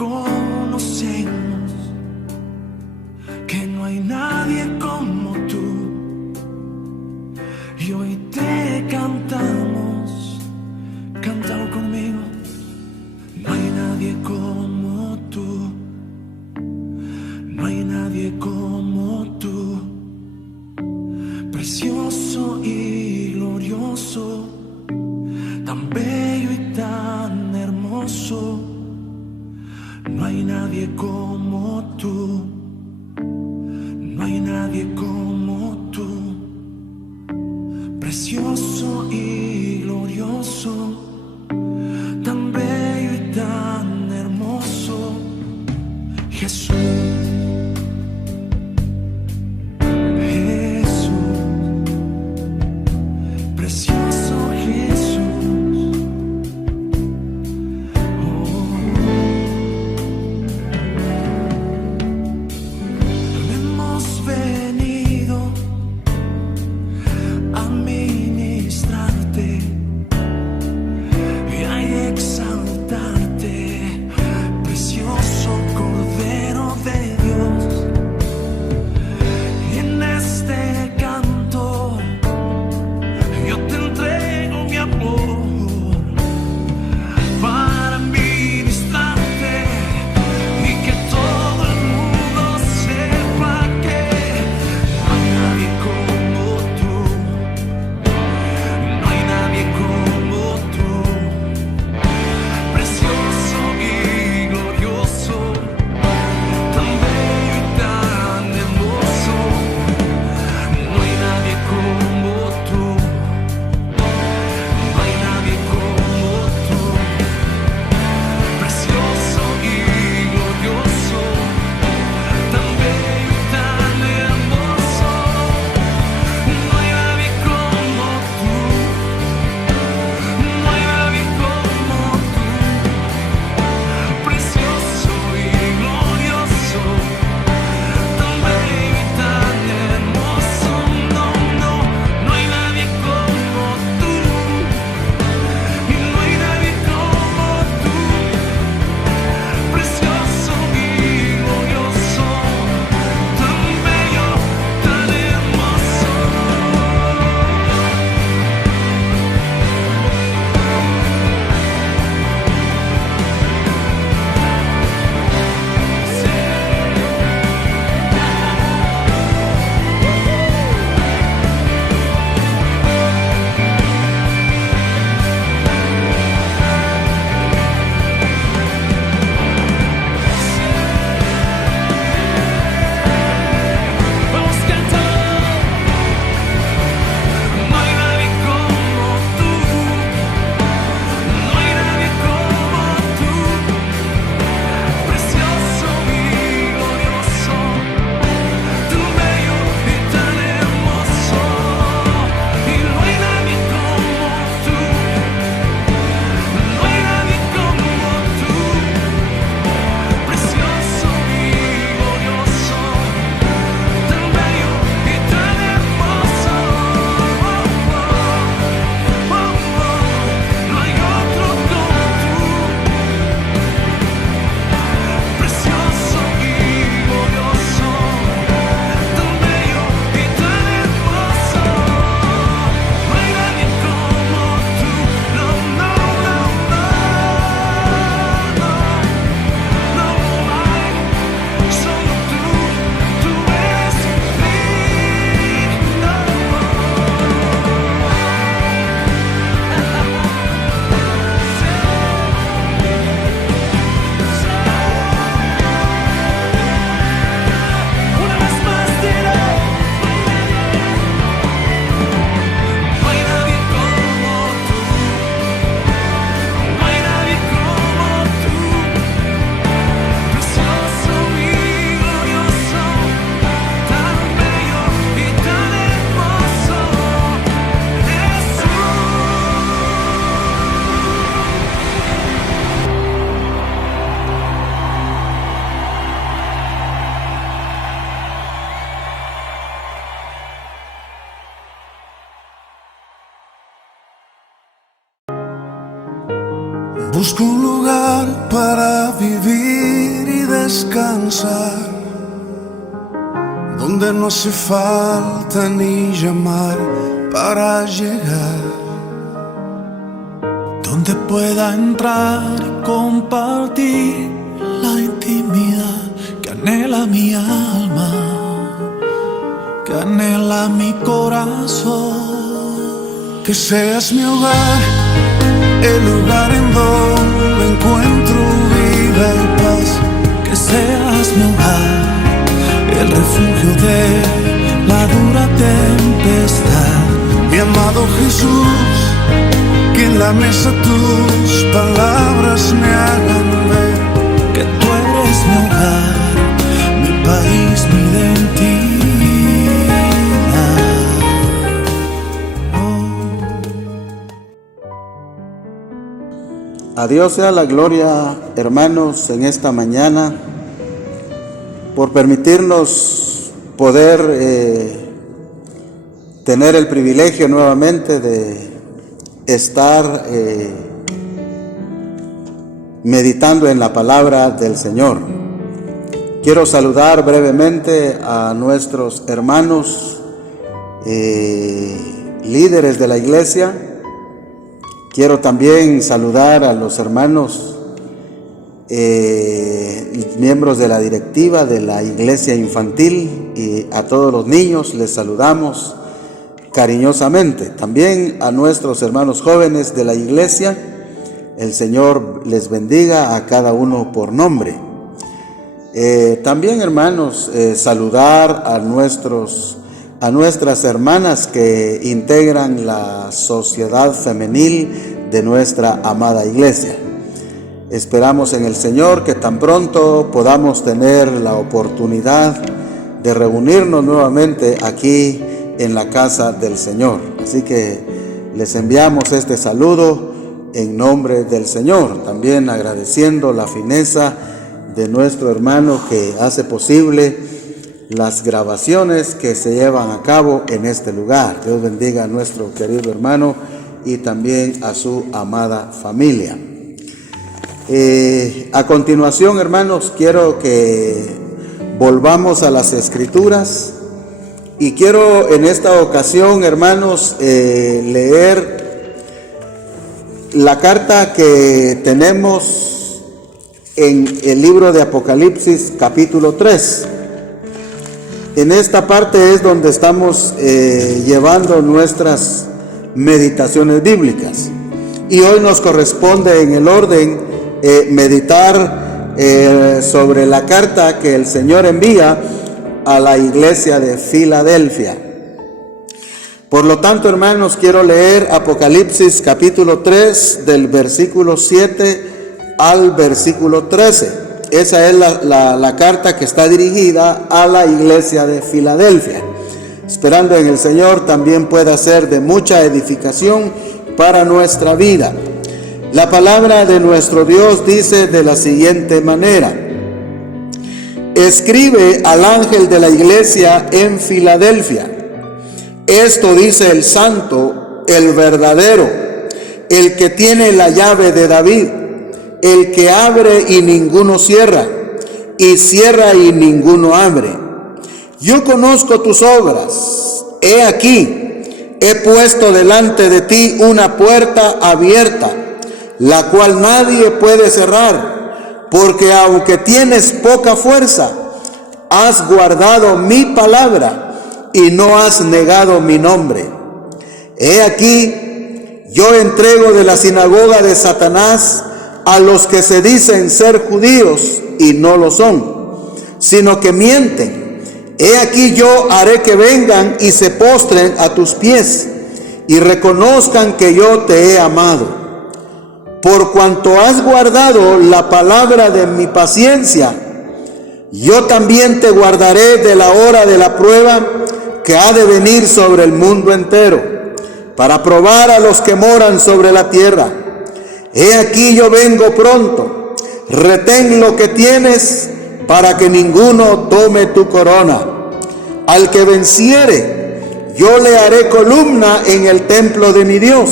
reconocemos que no hay nadie como tú, y hoy te cantamos, cántalo conmigo. No hay nadie como tú, no hay nadie como tú, precioso y glorioso, tan bello y tan hermoso. No hay nadie como tú, no hay nadie como tú, precioso y glorioso, tan bello y tan hermoso, Jesús. Busco un lugar para vivir descansar, donde no hace falta ni llamar para llegar, donde pueda entrar y compartir la intimidad que anhela mi alma, que anhela mi corazón. Que seas mi hogar, el lugar en donde encuentro vida y paz. Que seas mi hogar, el refugio de la dura tempestad. Mi amado Jesús, que en la mesa tus palabras me hagan ver que tú eres mi hogar, mi país, mi identidad. A Dios sea la gloria, hermanos, en esta mañana, por permitirnos poder tener el privilegio nuevamente de estar meditando en la palabra del Señor. Quiero saludar brevemente a nuestros hermanos líderes de la iglesia. Quiero también saludar a los hermanos miembros de la directiva de la iglesia infantil, y a todos los niños les saludamos cariñosamente. También a nuestros hermanos jóvenes de la iglesia, el Señor les bendiga a cada uno por nombre. También, hermanos, saludar a nuestras hermanas que integran la sociedad femenil de nuestra amada iglesia. Esperamos en el Señor que tan pronto podamos tener la oportunidad de reunirnos nuevamente aquí en la casa del Señor. Así que les enviamos este saludo en nombre del Señor, también agradeciendo la fineza de nuestro hermano que hace posible las grabaciones que se llevan a cabo en este lugar. Dios bendiga a nuestro querido hermano y también a su amada familia. A continuación, hermanos, quiero que volvamos a las Escrituras y quiero en esta ocasión, hermanos, leer la carta que tenemos en el libro de Apocalipsis, capítulo 3. En esta parte es donde estamos llevando nuestras meditaciones bíblicas. Y hoy nos corresponde en el orden meditar sobre la carta que el Señor envía a la iglesia de Filadelfia. Por lo tanto, hermanos, quiero leer Apocalipsis capítulo 3 del versículo 7 al versículo 13. Esa es la carta que está dirigida a la iglesia de Filadelfia, esperando en el Señor también pueda ser de mucha edificación para nuestra vida. La palabra de nuestro Dios dice de la siguiente manera: escribe al ángel de la iglesia en Filadelfia. Esto dice el santo, el verdadero, el que tiene la llave de David, el que abre y ninguno cierra, y cierra y ninguno abre. Yo conozco tus obras. He aquí, he puesto delante de ti una puerta abierta, la cual nadie puede cerrar, porque aunque tienes poca fuerza, has guardado mi palabra y no has negado mi nombre. He aquí, yo entrego de la sinagoga de Satanás a los que se dicen ser judíos y no lo son, sino que mienten. He aquí yo haré que vengan y se postren a tus pies y reconozcan que yo te he amado. Por cuanto has guardado la palabra de mi paciencia, yo también te guardaré de la hora de la prueba que ha de venir sobre el mundo entero, para probar a los que moran sobre la tierra. He aquí yo vengo pronto. Retén lo que tienes para que ninguno tome tu corona. Al que venciere, yo le haré columna en el templo de mi Dios,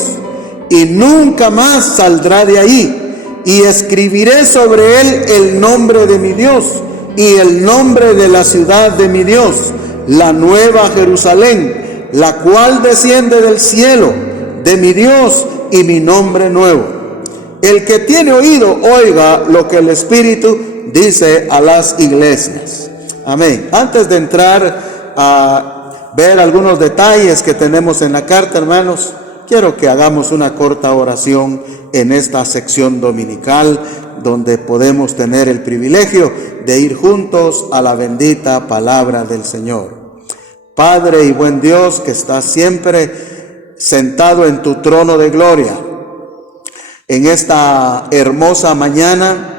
y nunca más saldrá de ahí. Y escribiré sobre él el nombre de mi Dios y el nombre de la ciudad de mi Dios, la nueva Jerusalén, la cual desciende del cielo de mi Dios y mi nombre nuevo. El que tiene oído, oiga lo que el Espíritu dice a las iglesias. Amén. Antes de entrar a ver algunos detalles que tenemos en la carta, hermanos, quiero que hagamos una corta oración en esta sección dominical, donde podemos tener el privilegio de ir juntos a la bendita palabra del Señor. Padre y buen Dios, que estás siempre sentado en tu trono de gloria, en esta hermosa mañana,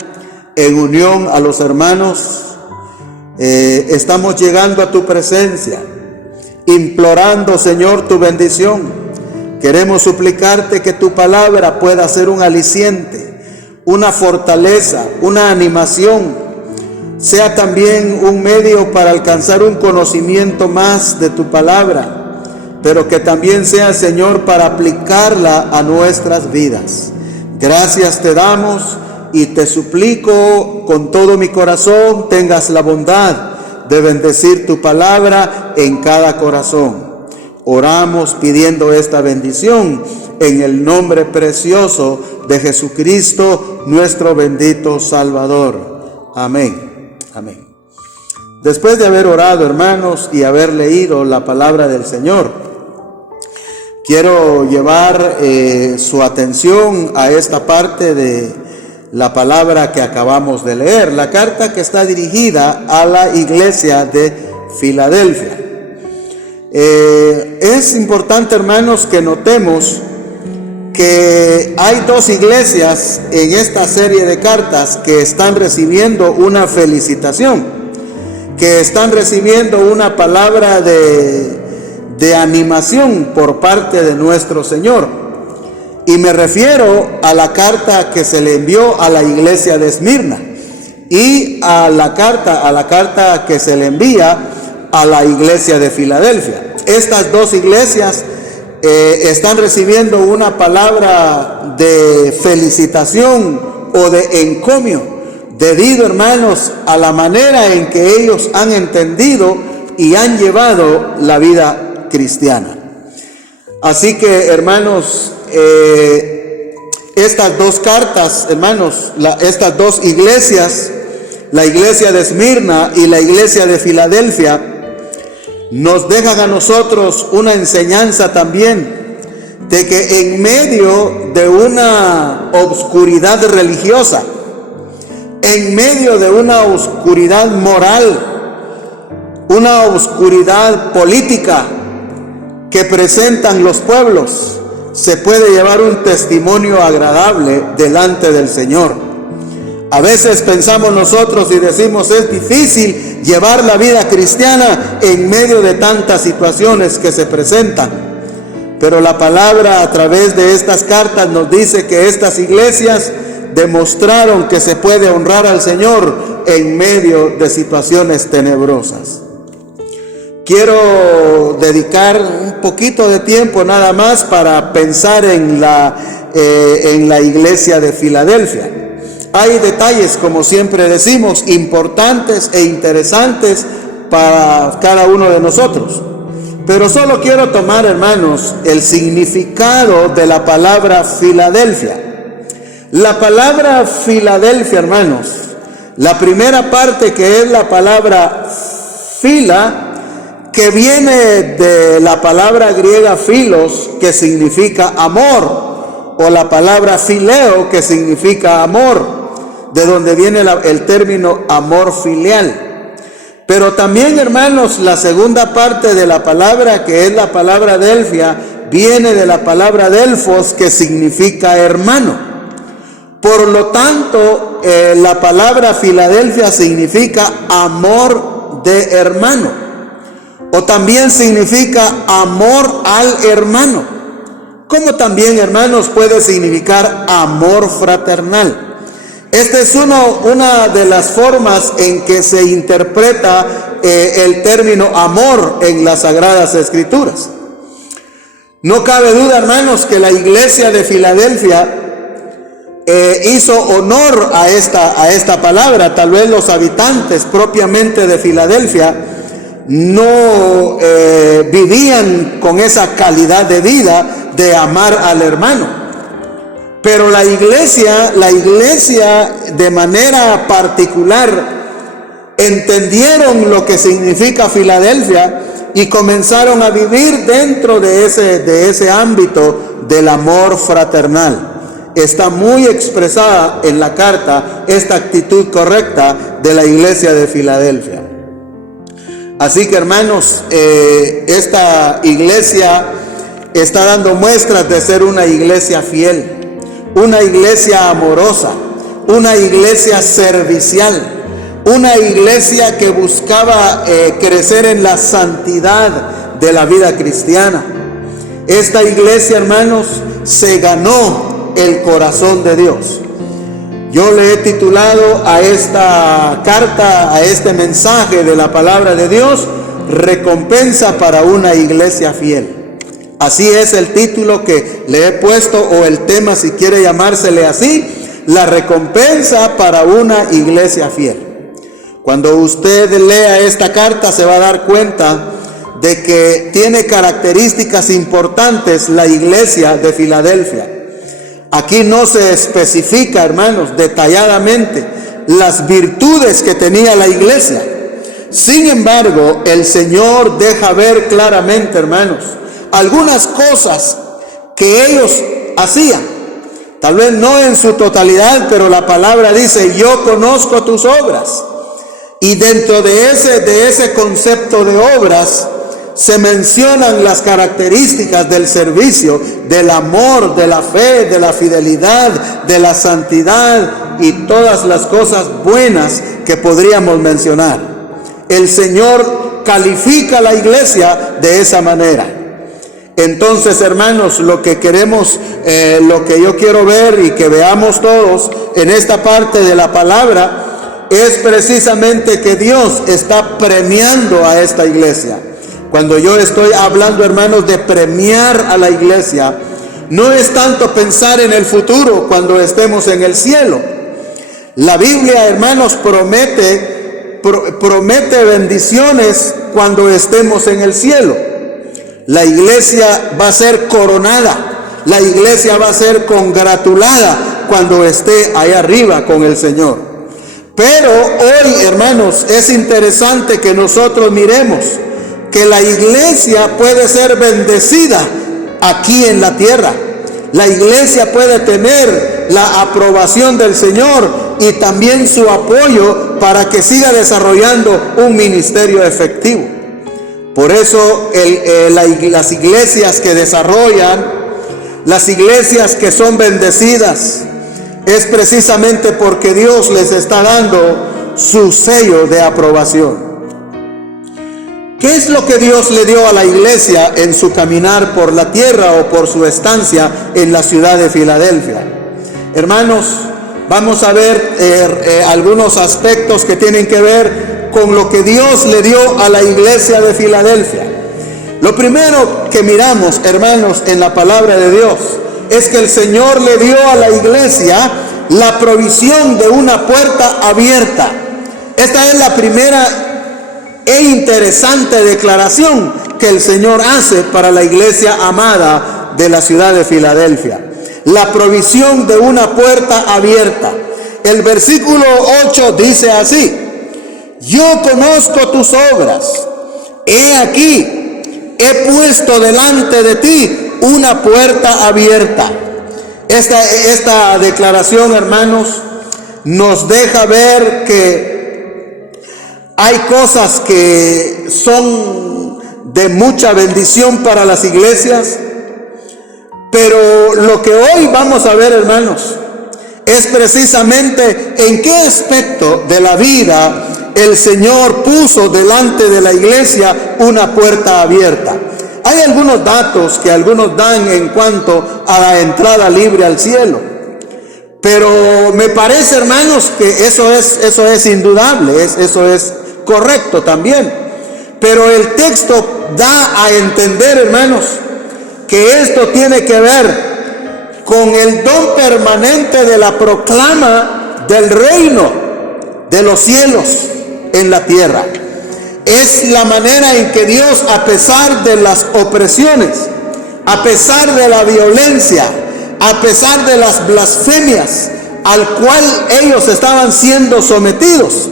en unión a los hermanos, estamos llegando a tu presencia, implorando, Señor, tu bendición. Queremos suplicarte que tu palabra pueda ser un aliciente, una fortaleza, una animación, sea también un medio para alcanzar un conocimiento más de tu palabra, pero que también sea, Señor, para aplicarla a nuestras vidas. Gracias te damos y te suplico con todo mi corazón tengas la bondad de bendecir tu palabra en cada corazón. Oramos pidiendo esta bendición en el nombre precioso de Jesucristo, nuestro bendito Salvador. Amén. Amén. Después de haber orado, hermanos, y haber leído la palabra del Señor, quiero llevar su atención a esta parte de la palabra que acabamos de leer, la carta que está dirigida a la iglesia de Filadelfia. Es importante, hermanos, que notemos que hay dos iglesias en esta serie de cartas que están recibiendo una felicitación, que están recibiendo una palabra de animación por parte de nuestro Señor. Y me refiero a la carta que se le envió a la iglesia de Esmirna y a la carta que se le envía a la iglesia de Filadelfia. Estas dos iglesias están recibiendo una palabra de felicitación o de encomio, debido, hermanos, a la manera en que ellos han entendido y han llevado la vida cristiana. Así que, hermanos, estas dos cartas, hermanos, estas dos iglesias, la iglesia de Esmirna y la iglesia de Filadelfia, nos dejan a nosotros una enseñanza también de que en medio de una oscuridad religiosa, en medio de una oscuridad moral, una oscuridad política que presentan los pueblos, se puede llevar un testimonio agradable delante del Señor. A veces pensamos nosotros y decimos, es difícil llevar la vida cristiana en medio de tantas situaciones que se presentan. Pero la palabra a través de estas cartas nos dice que estas iglesias demostraron que se puede honrar al Señor en medio de situaciones tenebrosas. Quiero dedicar un poquito de tiempo nada más para pensar en la iglesia de Filadelfia. Hay detalles, como siempre decimos, importantes e interesantes para cada uno de nosotros. Pero solo quiero tomar, hermanos, el significado de la palabra Filadelfia. La palabra Filadelfia, hermanos, la primera parte, que es la palabra fila, que viene de la palabra griega filos, que significa amor, o la palabra fileo, que significa amor, de donde viene el término amor filial. Pero también, hermanos, la segunda parte de la palabra, que es la palabra delfia, viene de la palabra delfos, que significa hermano. Por lo tanto, la palabra Filadelfia significa amor de hermano, o también significa amor al hermano, como también, hermanos, puede significar amor fraternal. Esta es una de las formas en que se interpreta el término amor en las Sagradas Escrituras. No cabe duda, hermanos, que la iglesia de Filadelfia hizo honor a esta palabra. Tal vez los habitantes propiamente de Filadelfia no vivían con esa calidad de vida de amar al hermano. Pero la iglesia de manera particular entendieron lo que significa Filadelfia y comenzaron a vivir dentro de ese ámbito del amor fraternal. Está muy expresada en la carta esta actitud correcta de la iglesia de Filadelfia. Así que, hermanos, esta iglesia está dando muestras de ser una iglesia fiel, una iglesia amorosa, una iglesia servicial, una iglesia que buscaba crecer en la santidad de la vida cristiana. Esta iglesia, hermanos, se ganó el corazón de Dios. Yo le he titulado a esta carta, a este mensaje de la palabra de Dios, recompensa para una iglesia fiel. Así es el título que le he puesto, o el tema, si quiere llamársele así, la recompensa para una iglesia fiel. Cuando usted lea esta carta se va a dar cuenta de que tiene características importantes la iglesia de Filadelfia. Aquí no se especifica, hermanos, detalladamente las virtudes que tenía la iglesia. Sin embargo, el Señor deja ver claramente, hermanos, algunas cosas que ellos hacían. Tal vez no en su totalidad, pero la palabra dice: yo conozco tus obras. Y dentro de ese concepto de obras se mencionan las características del servicio, del amor, de la fe, de la fidelidad, de la santidad y todas las cosas buenas que podríamos mencionar. El Señor califica a la iglesia de esa manera. Entonces, hermanos, lo que yo quiero ver y que veamos todos en esta parte de la palabra es precisamente que Dios está premiando a esta iglesia. Cuando yo estoy hablando, hermanos, de premiar a la iglesia, no es tanto pensar en el futuro cuando estemos en el cielo. La Biblia, hermanos, promete bendiciones cuando estemos en el cielo. La iglesia va a ser coronada, la iglesia va a ser congratulada cuando esté allá arriba con el Señor. Pero hoy, hermanos, es interesante que nosotros miremos que la iglesia puede ser bendecida aquí en la tierra. La iglesia puede tener la aprobación del Señor y también su apoyo para que siga desarrollando un ministerio efectivo. Por eso las iglesias que desarrollan, las iglesias que son bendecidas, es precisamente porque Dios les está dando su sello de aprobación. ¿Qué es lo que Dios le dio a la iglesia en su caminar por la tierra o por su estancia en la ciudad de Filadelfia? Hermanos, vamos a ver algunos aspectos que tienen que ver con lo que Dios le dio a la iglesia de Filadelfia. Lo primero que miramos, hermanos, en la palabra de Dios es que el Señor le dio a la iglesia la provisión de una puerta abierta. Esta es la primera e interesante declaración que el Señor hace para la iglesia amada de la ciudad de Filadelfia. La provisión de una puerta abierta. El versículo 8 dice así: yo conozco tus obras. He aquí, he puesto delante de ti una puerta abierta. Esta declaración, hermanos, nos deja ver que hay cosas que son de mucha bendición para las iglesias, pero lo que hoy vamos a ver, hermanos, es precisamente en qué aspecto de la vida el Señor puso delante de la iglesia una puerta abierta. Hay algunos datos que algunos dan en cuanto a la entrada libre al cielo, pero me parece, hermanos, que eso es indudable, eso es correcto también. Pero el texto da a entender, hermanos, que esto tiene que ver con el don permanente de la proclama del reino de los cielos en la tierra. Es la manera en que Dios, a pesar de las opresiones, a pesar de la violencia, a pesar de las blasfemias al cual ellos estaban siendo sometidos,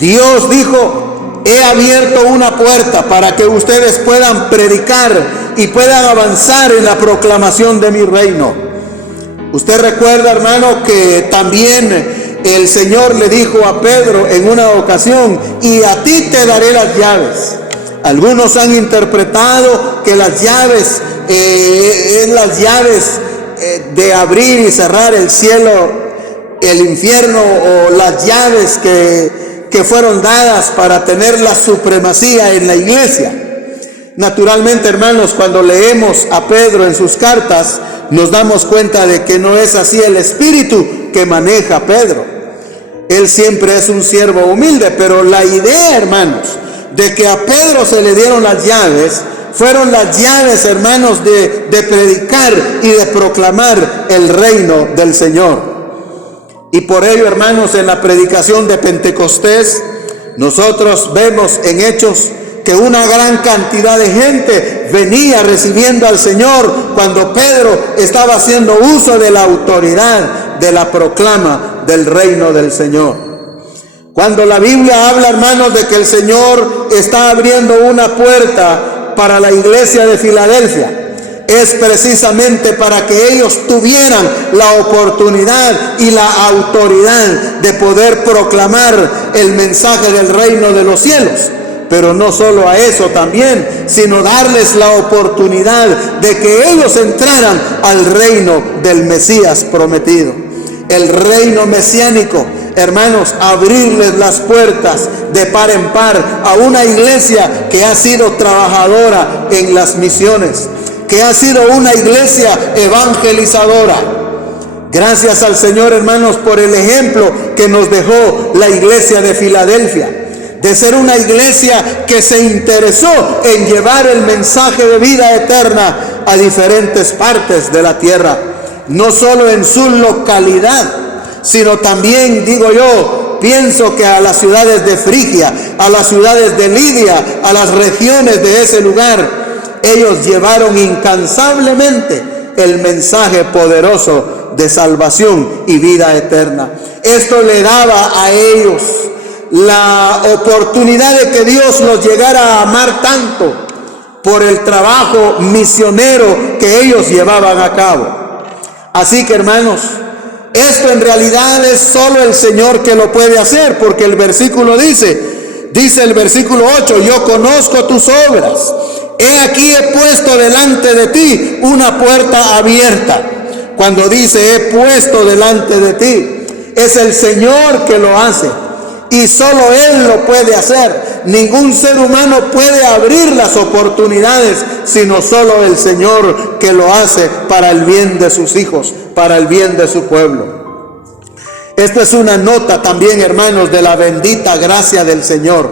Dios dijo: he abierto una puerta para que ustedes puedan predicar y puedan avanzar en la proclamación de mi reino. Usted recuerda, hermano, que también el Señor le dijo a Pedro en una ocasión: y a ti te daré las llaves. Algunos han interpretado que las llaves es las llaves de abrir y cerrar el cielo, el infierno, o las llaves que fueron dadas para tener la supremacía en la iglesia. Naturalmente, hermanos, cuando leemos a Pedro en sus cartas, nos damos cuenta de que no es así el espíritu que maneja a Pedro. Él siempre es un siervo humilde, pero la idea, hermanos, de que a Pedro se le dieron las llaves, fueron las llaves, hermanos, de predicar y de proclamar el reino del Señor. Y por ello, hermanos, en la predicación de Pentecostés, nosotros vemos en Hechos que una gran cantidad de gente venía recibiendo al Señor cuando Pedro estaba haciendo uso de la autoridad de la proclama del reino del Señor. Cuando la Biblia habla, hermanos, de que el Señor está abriendo una puerta para la iglesia de Filadelfia, es precisamente para que ellos tuvieran la oportunidad y la autoridad de poder proclamar el mensaje del reino de los cielos. Pero no solo a eso también, sino darles la oportunidad de que ellos entraran al reino del Mesías prometido. El reino mesiánico, hermanos, abrirles las puertas de par en par a una iglesia que ha sido trabajadora en las misiones, que ha sido una iglesia evangelizadora. Gracias al Señor, hermanos, por el ejemplo que nos dejó la iglesia de Filadelfia, de ser una iglesia que se interesó en llevar el mensaje de vida eterna a diferentes partes de la tierra, no solo en su localidad, sino también, digo yo, pienso que a las ciudades de Frigia, a las ciudades de Lidia, a las regiones de ese lugar. Ellos llevaron incansablemente el mensaje poderoso de salvación y vida eterna. Esto le daba a ellos la oportunidad de que Dios los llegara a amar tanto por el trabajo misionero que ellos llevaban a cabo. Así que, hermanos, esto en realidad es solo el Señor que lo puede hacer, porque el versículo dice el versículo 8: yo conozco tus obras. He aquí he puesto delante de ti una puerta abierta. Cuando dice he puesto delante de ti, es el Señor que lo hace. Y solo Él lo puede hacer. Ningún ser humano puede abrir las oportunidades, sino solo el Señor, que lo hace para el bien de sus hijos, para el bien de su pueblo. Esta es una nota también, hermanos, de la bendita gracia del Señor.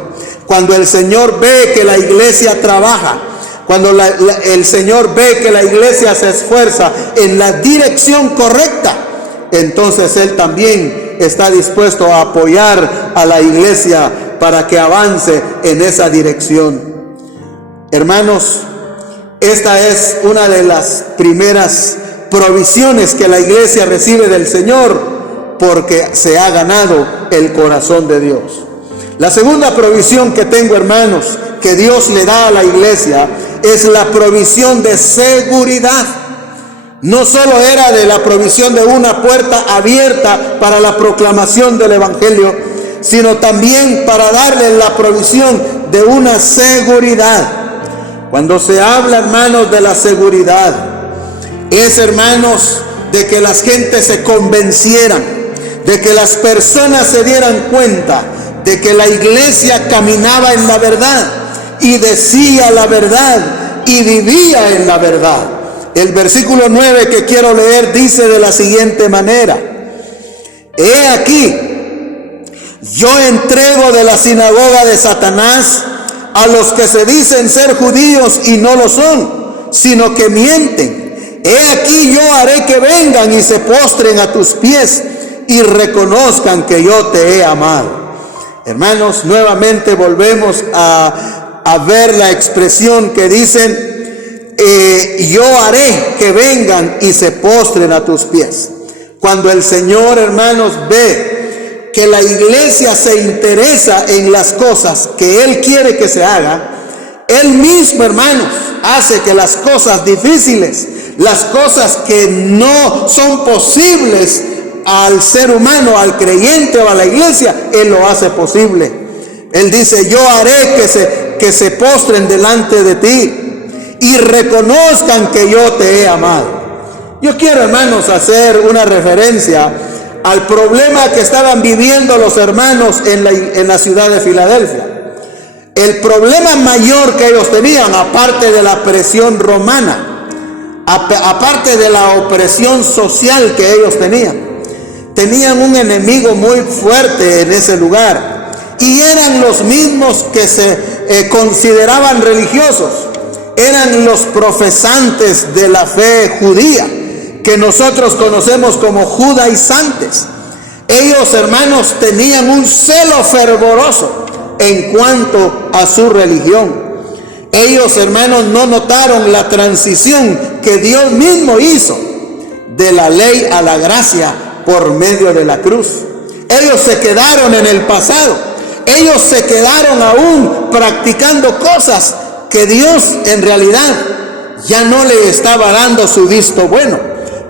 Cuando el Señor ve que la iglesia trabaja, cuando el Señor ve que la iglesia se esfuerza en la dirección correcta, entonces Él también está dispuesto a apoyar a la iglesia para que avance en esa dirección. Hermanos, esta es una de las primeras provisiones que la iglesia recibe del Señor, porque se ha ganado el corazón de Dios. La segunda provisión que tengo, hermanos, que Dios le da a la iglesia, es la provisión de seguridad. No solo era de la provisión de una puerta abierta para la proclamación del evangelio, sino también para darle la provisión de una seguridad. Cuando se habla, hermanos, de la seguridad, es, hermanos, de que las gentes se convencieran, de que las personas se dieran cuenta de que la iglesia caminaba en la verdad y decía la verdad y vivía en la verdad. El versículo 9 que quiero leer dice de la siguiente manera: he aquí, yo entrego de la sinagoga de Satanás a los que se dicen ser judíos y no lo son, sino que mienten. He aquí yo haré que vengan y se postren a tus pies y reconozcan que yo te he amado. Hermanos, nuevamente volvemos a ver la expresión que dicen, yo haré que vengan y se postren a tus pies. Cuando el Señor, hermanos, ve que la iglesia se interesa en las cosas que Él quiere que se haga, Él mismo, hermanos, hace que las cosas difíciles, las cosas que no son posibles al ser humano, al creyente o a la iglesia, Él lo hace posible. Él dice, yo haré que se postren delante de ti y reconozcan que yo te he amado. Yo quiero, hermanos, hacer una referencia al problema que estaban viviendo los hermanos en la ciudad de Filadelfia. El problema mayor que ellos tenían, aparte de la presión romana, aparte de la opresión social que ellos tenían un enemigo muy fuerte en ese lugar, y eran los mismos que se consideraban religiosos, eran los profesantes de la fe judía, que nosotros conocemos como judaizantes. Ellos, hermanos, tenían un celo fervoroso en cuanto a su religión. Ellos, hermanos, no notaron la transición que Dios mismo hizo de la ley a la gracia por medio de la cruz. Ellos se quedaron en el pasado. Ellos se quedaron aún practicando cosas que Dios en realidad ya no le estaba dando su visto bueno.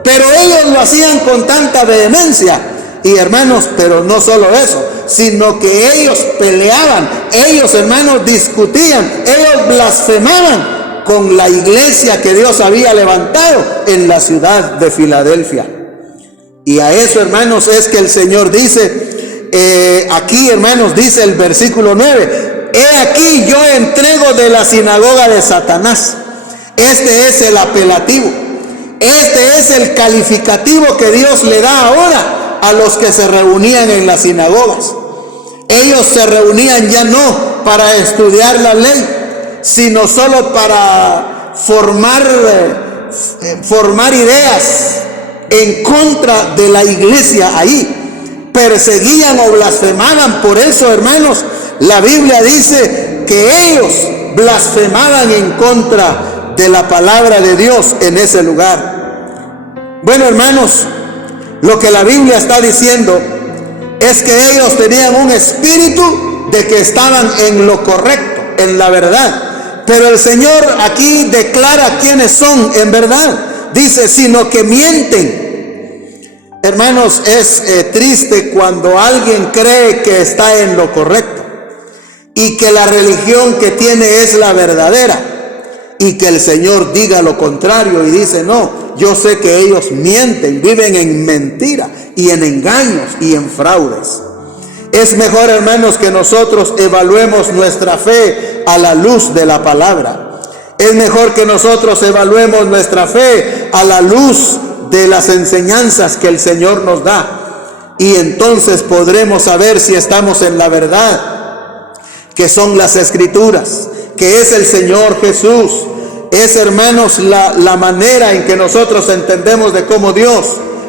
Pero ellos lo hacían con tanta vehemencia. Y hermanos, pero no solo eso, sino que ellos peleaban, ellos, hermanos, discutían, ellos blasfemaban con la iglesia que Dios había levantado en la ciudad de Filadelfia. Y a eso, hermanos, es que el Señor dice, aquí, hermanos, dice el versículo 9, he aquí yo entrego de la sinagoga de Satanás. Este es el apelativo, este es el calificativo que Dios le da ahora a los que se reunían en las sinagogas. Ellos se reunían ya no para estudiar la ley, sino solo para formar ideas en contra de la iglesia ahí. Perseguían o blasfemaban. Por eso, hermanos, la Biblia dice que ellos blasfemaban en contra de la palabra de Dios en ese lugar. Bueno, hermanos, lo que la Biblia está diciendo es que ellos tenían un espíritu de que estaban en lo correcto, en la verdad. Pero el Señor aquí declara quiénes son en verdad. Dice, sino que mienten. Hermanos, es triste cuando alguien cree que está en lo correcto y que la religión que tiene es la verdadera, y que el Señor diga lo contrario y dice, no, yo sé que ellos mienten, viven en mentira y en engaños y en fraudes. Es mejor, hermanos, que nosotros evaluemos nuestra fe a la luz de la palabra. Es mejor que nosotros evaluemos nuestra fe a la luz de las enseñanzas que el Señor nos da. Y entonces podremos saber si estamos en la verdad, que son las Escrituras, que es el Señor Jesús. Es, hermanos, la manera en que nosotros entendemos de cómo Dios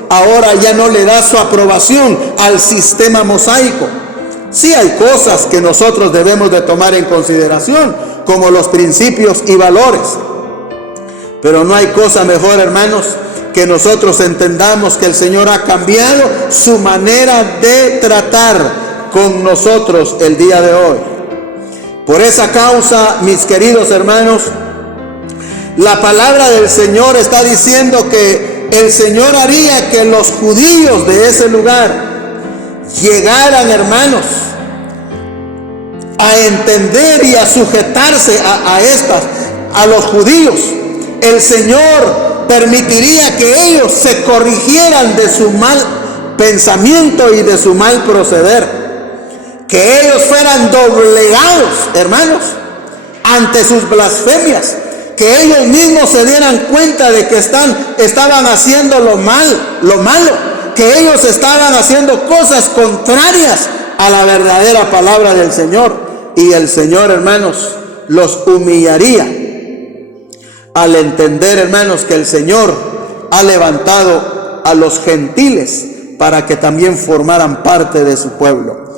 ahora ya no le da su aprobación al sistema mosaico. Sí hay cosas que nosotros debemos de tomar en consideración, como los principios y valores. Pero no hay cosa mejor, hermanos, que nosotros entendamos que el Señor ha cambiado su manera de tratar con nosotros el día de hoy. Por esa causa, mis queridos hermanos, la palabra del Señor está diciendo que el Señor haría que los judíos de ese lugar llegaran, hermanos, a entender y a sujetarse a los judíos. El Señor permitiría que ellos se corrigieran de su mal pensamiento y de su mal proceder, que ellos fueran doblegados, hermanos, ante sus blasfemias, que ellos mismos se dieran cuenta de que estaban haciendo lo malo, que ellos estaban haciendo cosas contrarias a la verdadera palabra del Señor. Y el Señor, hermanos, los humillaría al entender, hermanos, que el Señor ha levantado a los gentiles para que también formaran parte de su pueblo.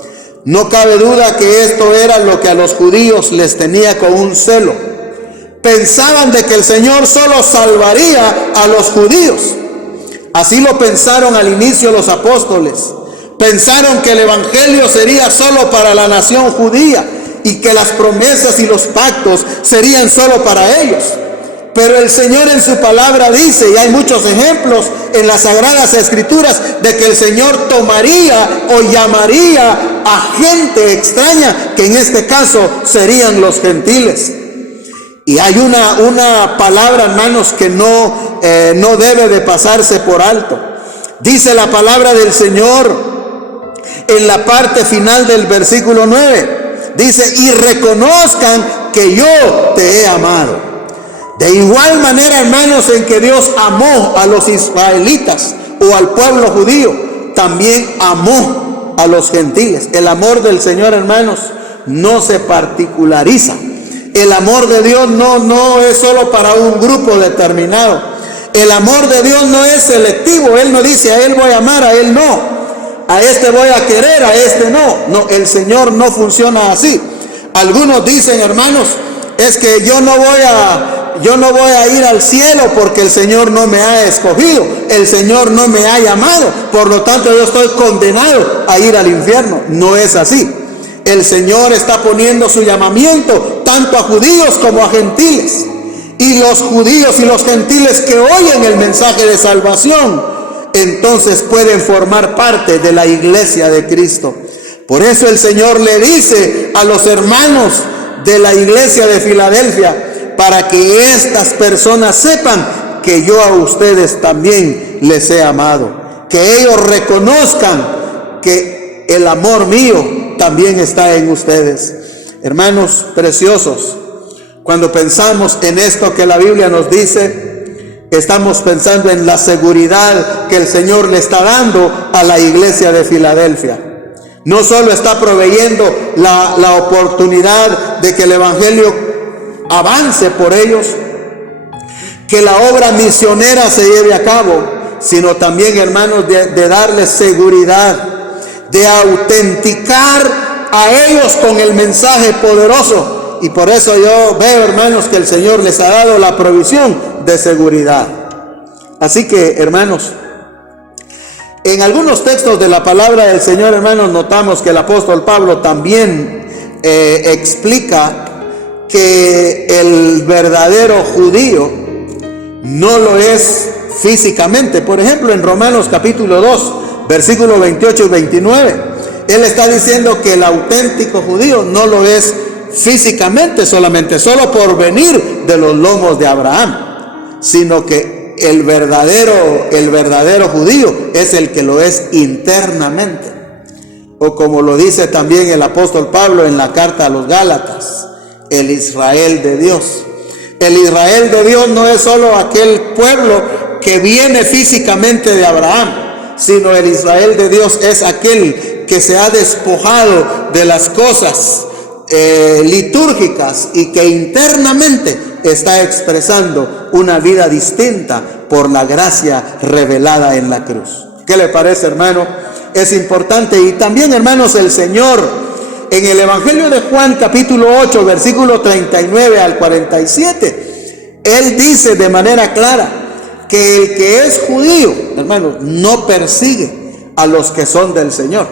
No cabe duda que esto era lo que a los judíos les tenía con un celo. Pensaban de que el Señor solo salvaría a los judíos. Así lo pensaron al inicio los apóstoles. Pensaron que el evangelio sería solo para la nación judía y que las promesas y los pactos serían solo para ellos. Pero el Señor en su palabra dice, y hay muchos ejemplos en las Sagradas Escrituras, de que el Señor tomaría o llamaría a gente extraña, que en este caso serían los gentiles. Y hay una palabra, hermanos, que no debe de pasarse por alto. Dice la palabra del Señor en la parte final del versículo 9. Dice, y reconozcan que yo te he amado. De igual manera, hermanos, en que Dios amó a los israelitas o al pueblo judío, también amó a los gentiles. El amor del Señor, hermanos, no se particulariza. El amor de Dios no es solo para un grupo determinado. El amor de Dios no es selectivo. Él no dice, a él voy a amar, a él no. A este voy a querer, a este no. No, el Señor no funciona así. Algunos dicen, hermanos, es que yo no voy a ir al cielo porque el Señor no me ha escogido, el Señor no me ha llamado, por lo tanto yo estoy condenado a ir al infierno. No es así. El Señor está poniendo su llamamiento tanto a judíos como a gentiles. Y los judíos y los gentiles que oyen el mensaje de salvación, entonces pueden formar parte de la iglesia de Cristo. Por eso el Señor le dice a los hermanos de la iglesia de Filadelfia, para que estas personas sepan que yo a ustedes también les he amado, que ellos reconozcan que el amor mío también está en ustedes. Hermanos preciosos, cuando pensamos en esto que la Biblia nos dice, estamos pensando en la seguridad que el Señor le está dando a la iglesia de Filadelfia. No solo está proveyendo la oportunidad de que el evangelio avance por ellos, que la obra misionera se lleve a cabo, sino también, hermanos, de darles seguridad, de autenticar a ellos con el mensaje poderoso. Y por eso yo veo, hermanos, que el Señor les ha dado la provisión de seguridad. Así que, hermanos, en algunos textos de la palabra del Señor, hermanos, notamos que el apóstol Pablo también explica que el verdadero judío no lo es físicamente. Por ejemplo, en Romanos capítulo 2, versículos 28 y 29, él está diciendo que el auténtico judío no lo es físicamente solamente, solo por venir de los lomos de Abraham, sino que el verdadero judío es el que lo es internamente. O como lo dice también el apóstol Pablo en la carta a los Gálatas, el Israel de Dios. El Israel de Dios no es solo aquel pueblo que viene físicamente de Abraham, sino el Israel de Dios es aquel que se ha despojado de las cosas litúrgicas y que internamente está expresando una vida distinta por la gracia revelada en la cruz. ¿Qué le parece, hermano? Es importante. Y también, hermanos, el Señor en el Evangelio de Juan capítulo 8 versículo 39 al 47, Él dice de manera clara que el que es judío, hermanos, no persigue a los que son del Señor.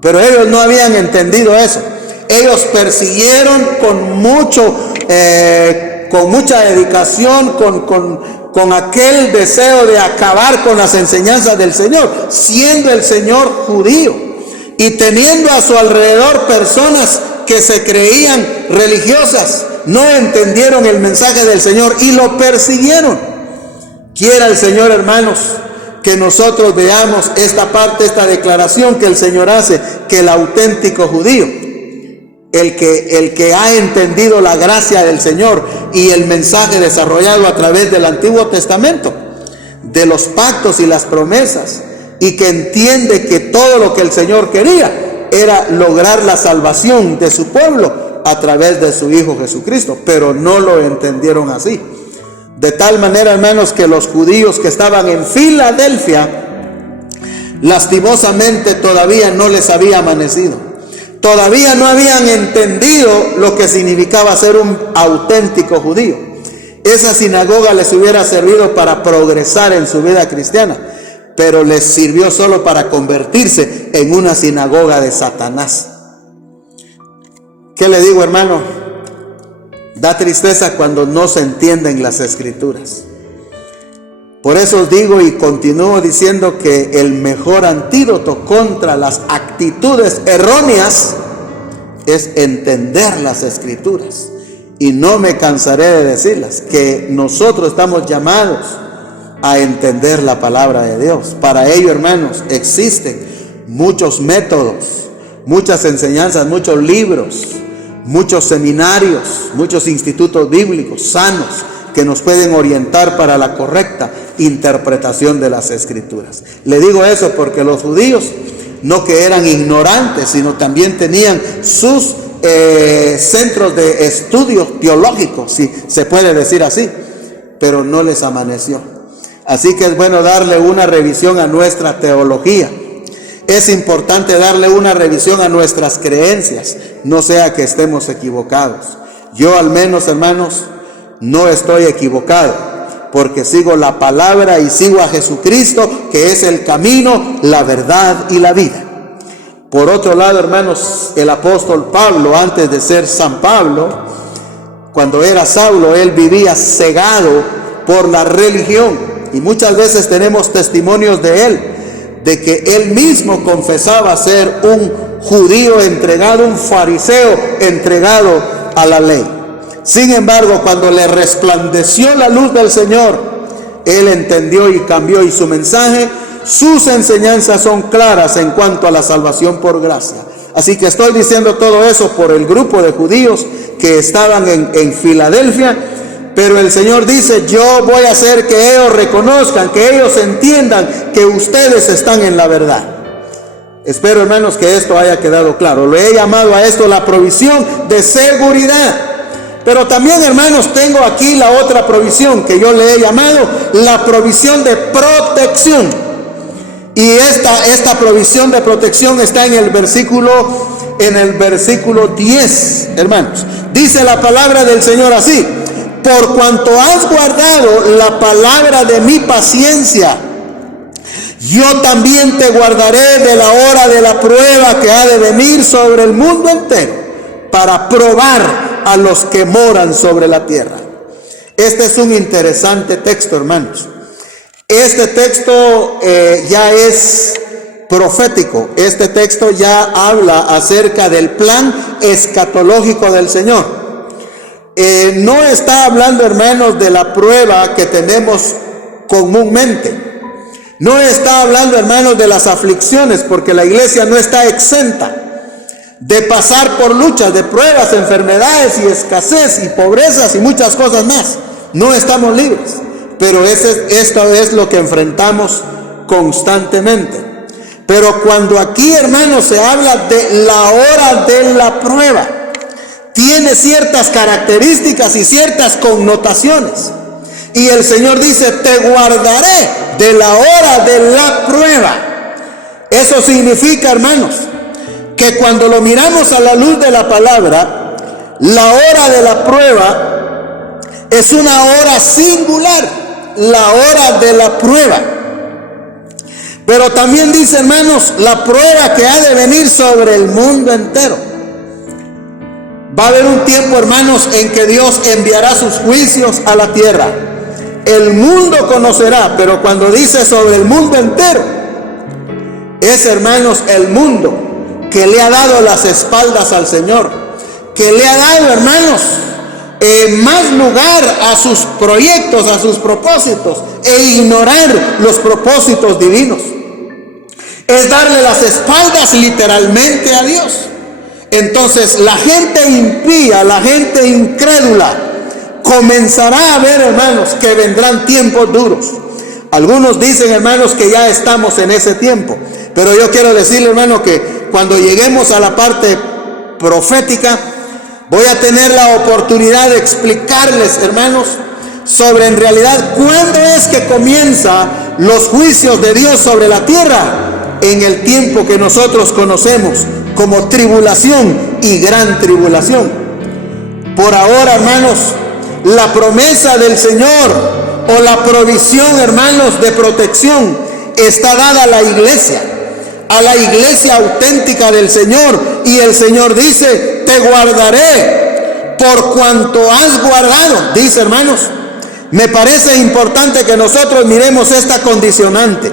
Pero ellos no habían entendido eso. Ellos persiguieron con mucha dedicación, con aquel deseo de acabar con las enseñanzas del Señor, siendo el Señor judío y teniendo a su alrededor personas que se creían religiosas. No entendieron el mensaje del Señor y lo persiguieron. Quiera el Señor, hermanos, que nosotros veamos esta parte, esta declaración que el Señor hace, que el auténtico judío, el que ha entendido la gracia del Señor y el mensaje desarrollado a través del Antiguo Testamento, de los pactos y las promesas, y que entiende que todo lo que el Señor quería era lograr la salvación de su pueblo a través de su Hijo Jesucristo, pero no lo entendieron así. De tal manera, hermanos, que los judíos que estaban en Filadelfia, lastimosamente todavía no les había amanecido. Todavía no habían entendido lo que significaba ser un auténtico judío. Esa sinagoga les hubiera servido para progresar en su vida cristiana, pero les sirvió solo para convertirse en una sinagoga de Satanás. ¿Qué le digo, hermano? Da tristeza cuando no se entienden las escrituras. Por eso os digo y continúo diciendo que el mejor antídoto contra las actitudes erróneas es entender las escrituras. Y no me cansaré de decirlas, que nosotros estamos llamados a entender la palabra de Dios. Para ello, hermanos, existen muchos métodos, muchas enseñanzas, muchos libros, muchos seminarios, muchos institutos bíblicos sanos que nos pueden orientar para la correcta interpretación de las escrituras. Le digo eso porque los judíos no que eran ignorantes, sino también tenían sus centros de estudio teológicos, si se puede decir así, pero no les amaneció. Así que es bueno darle una revisión a nuestra teología. Es importante darle una revisión a nuestras creencias, no sea que estemos equivocados. Yo al menos, hermanos, no estoy equivocado, porque sigo la palabra y sigo a Jesucristo, que es el camino, la verdad y la vida. Por otro lado, hermanos, el apóstol Pablo, antes de ser San Pablo, cuando era Saulo, él vivía cegado por la religión. Y muchas veces tenemos testimonios de él, de que él mismo confesaba ser un judío entregado, un fariseo entregado a la ley. Sin embargo, cuando le resplandeció la luz del Señor, él entendió y cambió, y su mensaje, sus enseñanzas son claras en cuanto a la salvación por gracia. Así que estoy diciendo todo eso por el grupo de judíos que estaban en Filadelfia, pero el Señor dice: yo voy a hacer que ellos reconozcan, que ellos entiendan que ustedes están en la verdad. Espero, hermanos, que esto haya quedado claro. Le he llamado a esto la provisión de seguridad. Pero también, hermanos, tengo aquí la otra provisión que yo le he llamado la provisión de protección. Y esta provisión de protección está en el versículo 10, hermanos. Dice la palabra del Señor así: por cuanto has guardado la palabra de mi paciencia, yo también te guardaré de la hora de la prueba que ha de venir sobre el mundo entero, para probar a los que moran sobre la tierra. Este es un interesante texto, hermanos. Este texto ya es profético. Este texto ya habla acerca del plan escatológico del Señor. No está hablando, hermanos, de la prueba que tenemos comúnmente. No está hablando, hermanos, de las aflicciones, porque la iglesia no está exenta de pasar por luchas, de pruebas, enfermedades y escasez y pobrezas y muchas cosas más. No estamos libres, pero esto es lo que enfrentamos constantemente. Pero cuando aquí, hermanos, se habla de la hora de la prueba, tiene ciertas características y ciertas connotaciones. Y el Señor dice: te guardaré de la hora de la prueba. Eso significa, hermanos, que cuando lo miramos a la luz de la palabra, la hora de la prueba es una hora singular, la hora de la prueba. Pero también dice, hermanos, la prueba que ha de venir sobre el mundo entero. Va a haber un tiempo, hermanos, en que Dios enviará sus juicios a la tierra. El mundo conocerá, pero cuando dice sobre el mundo entero, es, hermanos, el mundo que le ha dado las espaldas al Señor, que le ha dado, hermanos, más lugar a sus proyectos, a sus propósitos, e ignorar los propósitos divinos. Es darle las espaldas literalmente a Dios. Entonces la gente impía, la gente incrédula, comenzará a ver, hermanos, que vendrán tiempos duros. Algunos dicen, hermanos, que ya estamos en ese tiempo, pero yo quiero decirle, hermano, que cuando lleguemos a la parte profética, voy a tener la oportunidad de explicarles, hermanos, sobre en realidad cuándo es que comienza los juicios de Dios sobre la tierra, en el tiempo que nosotros conocemos como tribulación y gran tribulación. Por ahora, hermanos, la promesa del Señor o la provisión, hermanos, de protección está dada a la iglesia auténtica del Señor, y el Señor dice: te guardaré por cuanto has guardado. Dice, hermanos, me parece importante que nosotros miremos esta condicionante.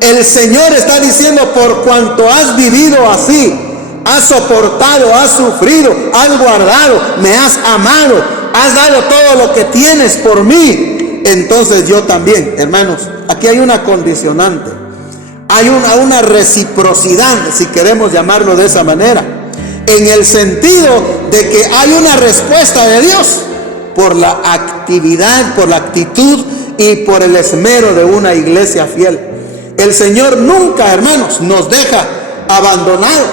El Señor está diciendo: por cuanto has vivido así, has soportado, has sufrido, has guardado, me has amado, has dado todo lo que tienes por mí, entonces yo también. Hermanos, aquí hay una condicionante, hay una reciprocidad, si queremos llamarlo de esa manera, en el sentido de que hay una respuesta de Dios por la actividad, por la actitud y por el esmero de una iglesia fiel. El Señor nunca, hermanos, nos deja abandonados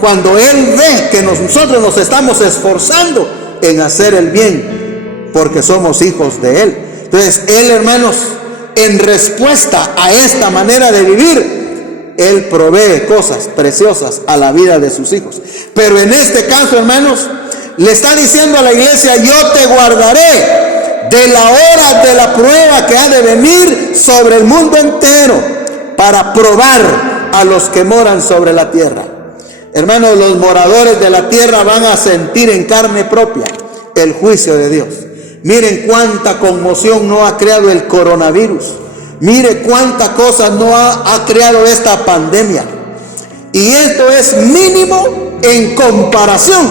cuando Él ve que nosotros nos estamos esforzando en hacer el bien, porque somos hijos de Él. Entonces Él, hermanos, en respuesta a esta manera de vivir, Él provee cosas preciosas a la vida de sus hijos. Pero en este caso, hermanos, le está diciendo a la iglesia: yo te guardaré de la hora de la prueba que ha de venir sobre el mundo entero, para probar a los que moran sobre la tierra. Hermanos, los moradores de la tierra van a sentir en carne propia el juicio de Dios. Miren cuánta conmoción no ha creado el coronavirus. Mire cuánta cosa no ha creado esta pandemia. Y esto es mínimo en comparación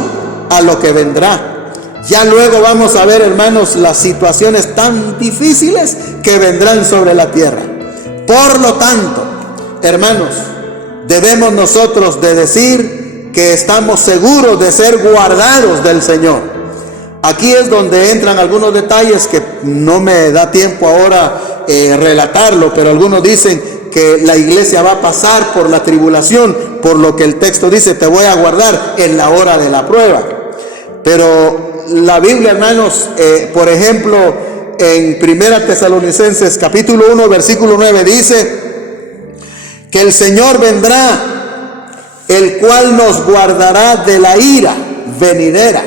a lo que vendrá. Ya luego vamos a ver, hermanos, las situaciones tan difíciles que vendrán sobre la tierra. Por lo tanto, hermanos, debemos nosotros de decir que estamos seguros de ser guardados del Señor. Aquí es donde entran algunos detalles que no me da tiempo ahora relatarlo, pero algunos dicen que la iglesia va a pasar por la tribulación, por lo que el texto dice: te voy a guardar en la hora de la prueba. Pero la Biblia, hermanos, por ejemplo, en 1 Tesalonicenses capítulo 1 versículo 9 dice que el Señor vendrá, el cual nos guardará de la ira venidera.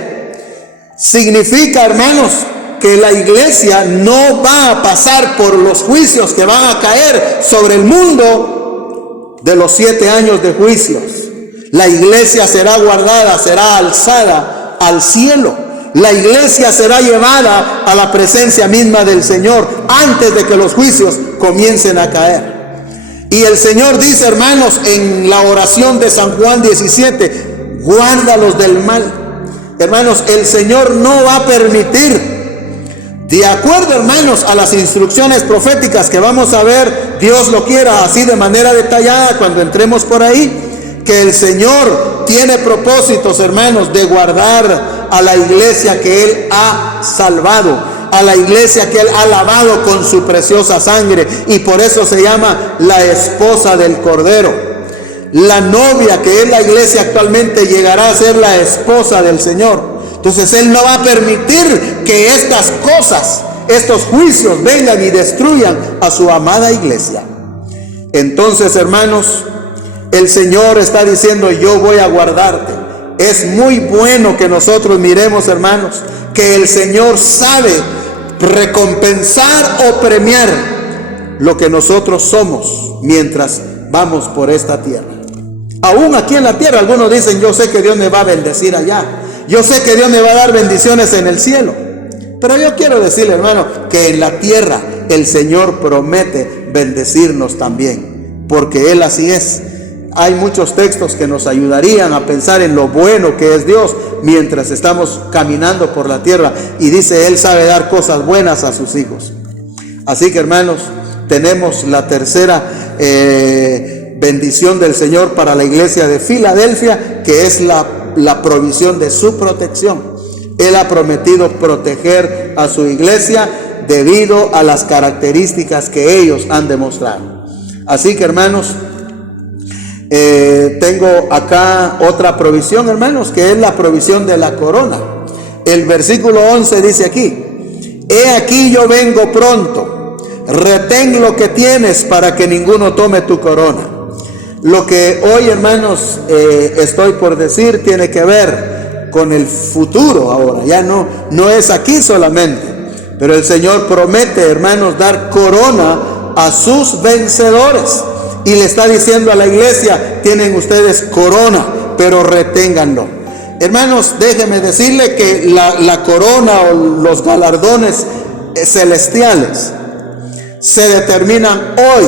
Significa, hermanos, que la iglesia no va a pasar por los juicios que van a caer sobre el mundo de los 7 años de juicios. La iglesia será guardada, será alzada al cielo. La iglesia será llevada a la presencia misma del Señor antes de que los juicios comiencen a caer. Y el Señor dice, hermanos, en la oración de San Juan 17: guárdalos del mal. Hermanos, el Señor no va a permitir, de acuerdo, hermanos, a las instrucciones proféticas que vamos a ver, Dios lo quiera así de manera detallada cuando entremos por ahí, que el Señor tiene propósitos, hermanos, de guardar a la iglesia que Él ha salvado, a la iglesia que Él ha lavado con su preciosa sangre, y por eso se llama la esposa del Cordero. La novia que es la iglesia actualmente llegará a ser la esposa del Señor. Entonces Él no va a permitir que estas cosas, estos juicios vengan y destruyan a su amada iglesia. Entonces, hermanos, el Señor está diciendo: yo voy a guardarte. Es muy bueno que nosotros miremos, hermanos, que el Señor sabe recompensar o premiar lo que nosotros somos mientras vamos por esta tierra. Aún aquí en la tierra, algunos dicen: yo sé que Dios me va a bendecir allá, yo sé que Dios me va a dar bendiciones en el cielo. Pero yo quiero decirle, hermano, que en la tierra el Señor promete bendecirnos también, porque Él así es. Hay muchos textos que nos ayudarían a pensar en lo bueno que es Dios mientras estamos caminando por la tierra, y dice: Él sabe dar cosas buenas a sus hijos. Así que, hermanos, tenemos la tercera bendición del Señor para la iglesia de Filadelfia, que es la provisión de su protección. Él ha prometido proteger a su iglesia debido a las características que ellos han demostrado. Así que, hermanos, tengo acá otra provisión, hermanos, que es la provisión de la corona. El versículo 11 dice aquí: he aquí yo vengo pronto, retén lo que tienes para que ninguno tome tu corona. Lo que hoy, hermanos, estoy por decir tiene que ver con el futuro ahora, ya no es aquí solamente, pero el Señor promete, hermanos, dar corona a sus vencedores, y le está diciendo a la iglesia: tienen ustedes corona, pero reténganlo. Hermanos, déjenme decirle que la corona o los galardones celestiales se determinan hoy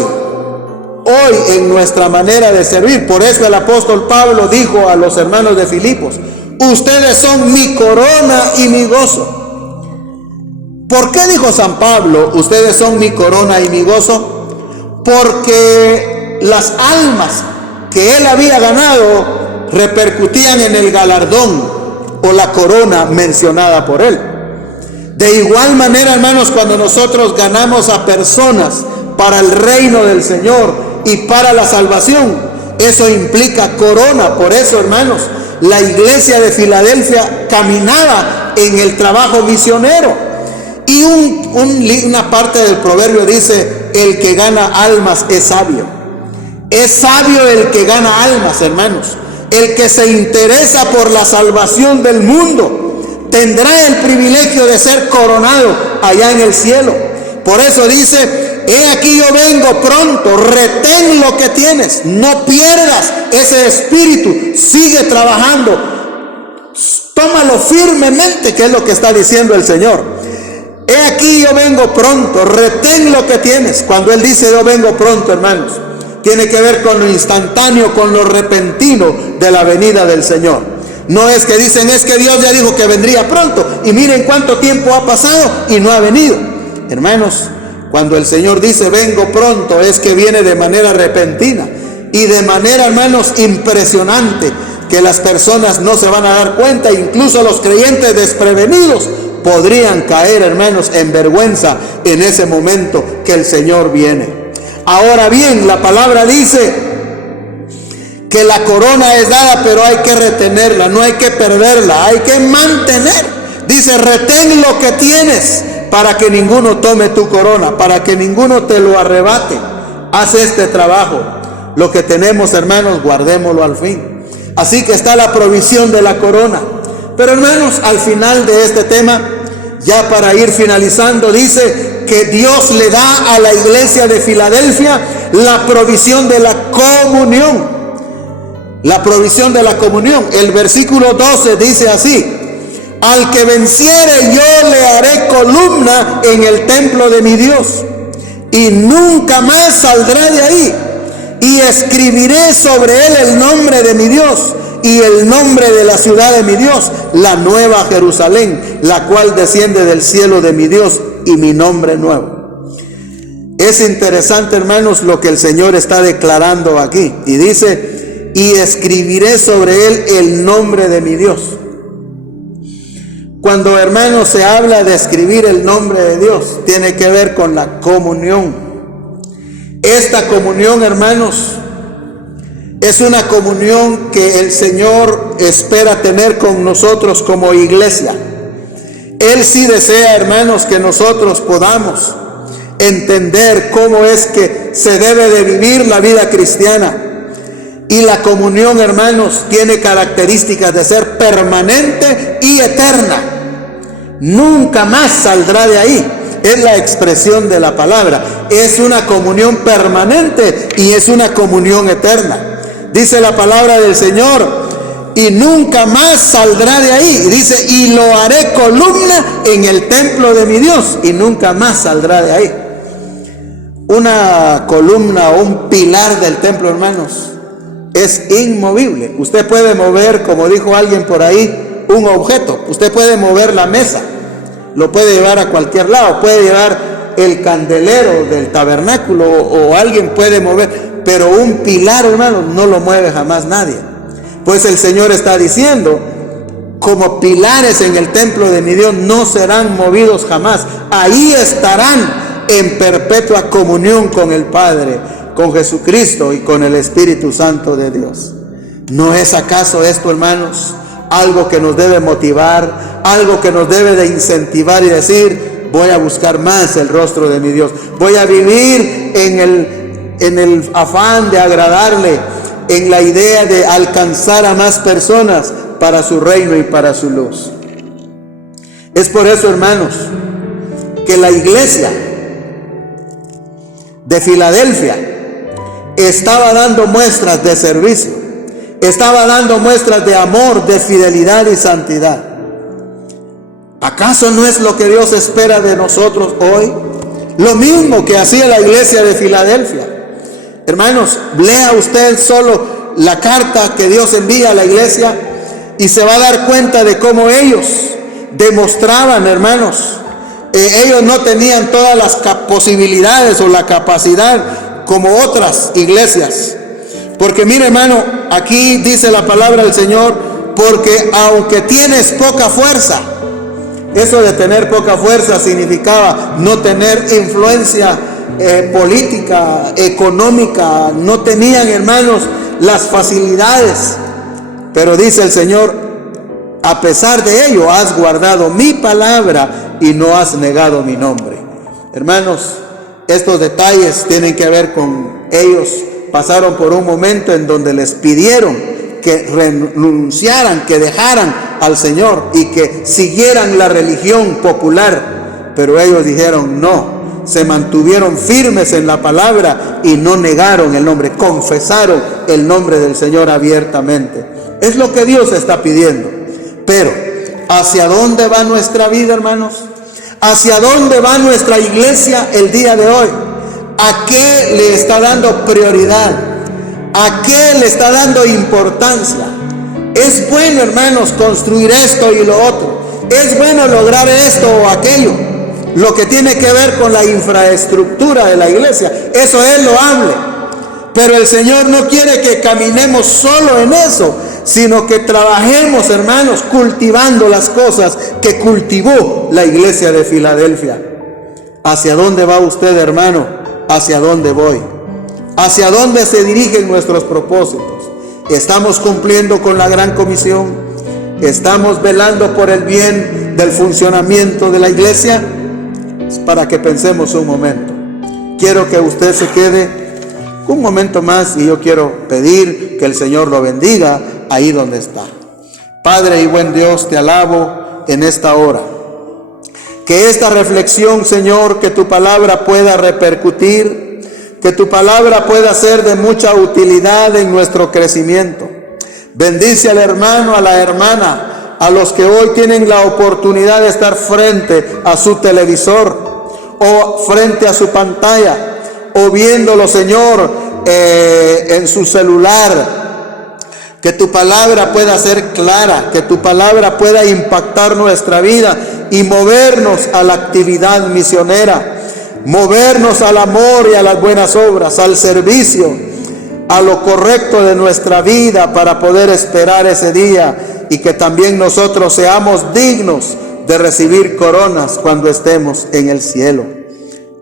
en nuestra manera de servir. Por eso el apóstol Pablo dijo a los hermanos de Filipos: ustedes son mi corona y mi gozo. ¿Por qué dijo San Pablo: ustedes son mi corona y mi gozo? Porque las almas que él había ganado repercutían en el galardón o la corona mencionada por él. De igual manera, hermanos, cuando nosotros ganamos a personas para el reino del Señor y para la salvación, eso implica corona. Por eso, hermanos, la iglesia de Filadelfia caminaba en el trabajo misionero. Y una parte del proverbio dice: el que gana almas es sabio. Es sabio el que gana almas, hermanos. El que se interesa por la salvación del mundo tendrá el privilegio de ser coronado allá en el cielo. Por eso dice: he aquí yo vengo pronto, retén lo que tienes, no pierdas ese espíritu, sigue trabajando, tómalo firmemente, que es lo que está diciendo el Señor. He aquí yo vengo pronto, retén lo que tienes. Cuando Él dice yo vengo pronto, hermanos, tiene que ver con lo instantáneo, con lo repentino de la venida del Señor. No es que dicen: es que Dios ya dijo que vendría pronto, y miren cuánto tiempo ha pasado y no ha venido. Hermanos, cuando el Señor dice vengo pronto, es que viene de manera repentina y de manera, hermanos, impresionante, que las personas no se van a dar cuenta. Incluso los creyentes desprevenidos podrían caer, hermanos, en vergüenza en ese momento que el Señor viene. Ahora bien, la palabra dice que la corona es dada, pero hay que retenerla, no hay que perderla, hay que mantener. Dice: retén lo que tienes para que ninguno tome tu corona, para que ninguno te lo arrebate. Haz este trabajo. Lo que tenemos, hermanos, guardémoslo al fin. Así que está la provisión de la corona. Pero, hermanos, al final de este tema, ya para ir finalizando, dice que Dios le da a la iglesia de Filadelfia la provisión de la comunión. La provisión de la comunión. El versículo 12 dice así: al que venciere yo le haré columna en el templo de mi Dios, y nunca más saldrá de ahí, y escribiré sobre él el nombre de mi Dios y el nombre de la ciudad de mi Dios, la nueva Jerusalén, la cual desciende del cielo de mi Dios, y mi nombre nuevo. Es interesante, hermanos, lo que el Señor está declarando aquí, y dice: y escribiré sobre él el nombre de mi Dios. Cuando, hermanos, se habla de escribir el nombre de Dios, tiene que ver con la comunión. Esta comunión, hermanos, es una comunión que el Señor espera tener con nosotros como iglesia. Él sí desea, hermanos, que nosotros podamos entender cómo es que se debe de vivir la vida cristiana. Y la comunión, hermanos, tiene características de ser permanente y eterna. Nunca más saldrá de ahí. Es la expresión de la palabra. Es una comunión permanente y es una comunión eterna. Dice la palabra del Señor: y nunca más saldrá de ahí. Y dice: y lo haré columna en el templo de mi Dios, y nunca más saldrá de ahí. Una columna o un pilar del templo, hermanos, es inmovible. Usted puede mover, como dijo alguien por ahí, un objeto. Usted puede mover la mesa, lo puede llevar a cualquier lado, puede llevar el candelero del tabernáculo, o alguien puede mover, pero un pilar, hermano, no lo mueve jamás nadie. Pues el Señor está diciendo: como pilares en el templo de mi Dios no serán movidos jamás. Ahí estarán en perpetua comunión con el Padre, con Jesucristo y con el Espíritu Santo de Dios. ¿No es acaso esto, hermanos, algo que nos debe motivar, algo que nos debe de incentivar y decir: voy a buscar más el rostro de mi Dios. Voy a vivir en el afán de agradarle, en la idea de alcanzar a más personas para su reino y para su luz. Es por eso, hermanos, que la iglesia de Filadelfia estaba dando muestras de servicio, estaba dando muestras de amor, de fidelidad y santidad. ¿Acaso no es lo que Dios espera de nosotros hoy? Lo mismo que hacía la iglesia de Filadelfia. Hermanos, lea usted solo la carta que Dios envía a la iglesia y se va a dar cuenta de cómo ellos demostraban, hermanos, ellos no tenían todas las posibilidades o la capacidad como otras iglesias. Porque mire, hermano, aquí dice la palabra del Señor, porque aunque tienes poca fuerza, eso de tener poca fuerza significaba no tener influencia política, económica, no tenían, hermanos, las facilidades. Pero dice el Señor, a pesar de ello has guardado mi palabra y no has negado mi nombre. Hermanos, estos detalles tienen que ver con ellos. Pasaron por un momento en donde les pidieron que renunciaran, que dejaran al Señor y que siguieran la religión popular. Pero ellos dijeron no, se mantuvieron firmes en la palabra y no negaron el nombre, confesaron el nombre del Señor abiertamente. Es lo que Dios está pidiendo. Pero, ¿hacia dónde va nuestra vida, hermanos? ¿Hacia dónde va nuestra iglesia el día de hoy? ¿A qué le está dando prioridad? ¿A qué le está dando importancia? Es bueno, hermanos, construir esto y lo otro. Es bueno lograr esto o aquello. Lo que tiene que ver con la infraestructura de la iglesia, eso es loable. Pero el Señor no quiere que caminemos solo en eso, sino que trabajemos, hermanos, cultivando las cosas que cultivó la iglesia de Filadelfia. ¿Hacia dónde va usted, hermano? ¿Hacia dónde voy? ¿Hacia dónde se dirigen nuestros propósitos? ¿Estamos cumpliendo con la gran comisión? ¿Estamos velando por el bien del funcionamiento de la iglesia? Es para que pensemos un momento. Quiero que usted se quede un momento más y yo quiero pedir que el Señor lo bendiga ahí donde está. Padre y buen Dios, te alabo en esta hora. Que esta reflexión, Señor, que tu palabra pueda repercutir, que tu palabra pueda ser de mucha utilidad en nuestro crecimiento. Bendice al hermano, a la hermana, a los que hoy tienen la oportunidad de estar frente a su televisor o frente a su pantalla o viéndolo, Señor, en su celular. Que tu palabra pueda ser clara, que tu palabra pueda impactar nuestra vida y movernos a la actividad misionera, movernos al amor y a las buenas obras, al servicio, a lo correcto de nuestra vida para poder esperar ese día y que también nosotros seamos dignos de recibir coronas cuando estemos en el cielo.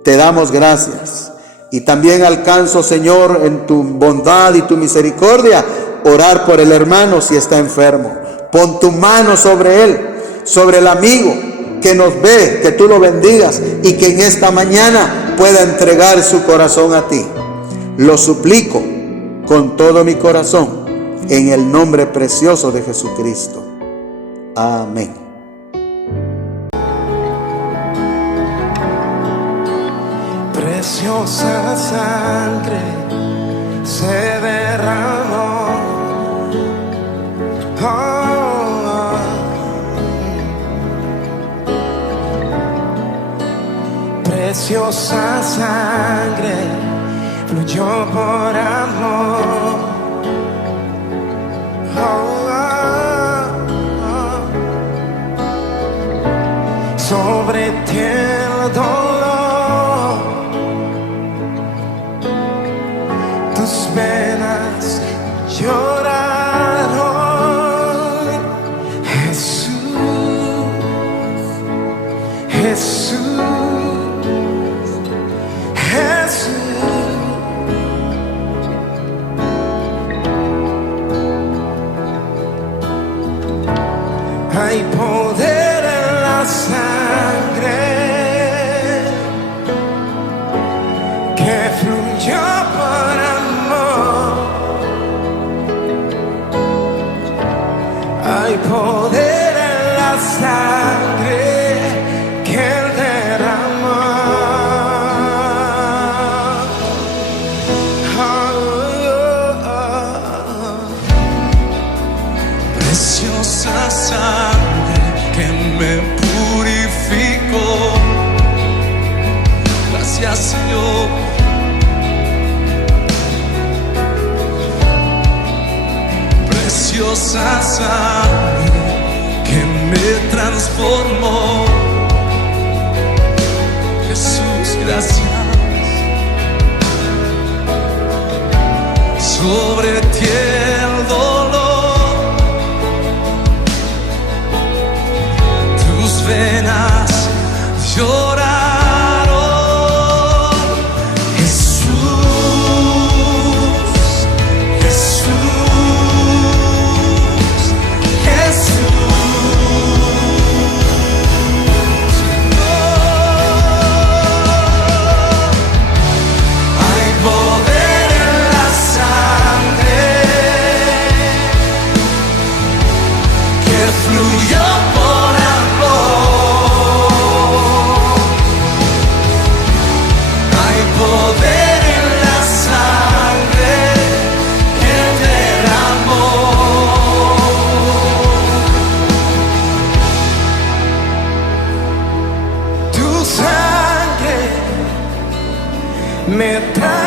Te damos gracias y también alcanzo, Señor, en tu bondad y tu misericordia, orar por el hermano si está enfermo. Pon tu mano sobre él, sobre el amigo que nos ve, que tú lo bendigas y que en esta mañana pueda entregar su corazón a ti. Lo suplico con todo mi corazón en el nombre precioso de Jesucristo. Amén. Preciosa sangre se derramó. Preciosa sangre fluyó por amor. Sobre ti el dolor, tus venas lloraron. Jesús, Jesús, Jesús. Hay poder en la sangre. sangre que me purificó. Gracias, Señor. Preciosa sangre que me transformó. Jesús, gracias. Sobre ti el dolor, tus venas lloraron. Jesús, Jesús, Jesús. Hay poder en la sangre que fluyó por amor. Hay poder en la sangre que derramó. Tu sangre me trae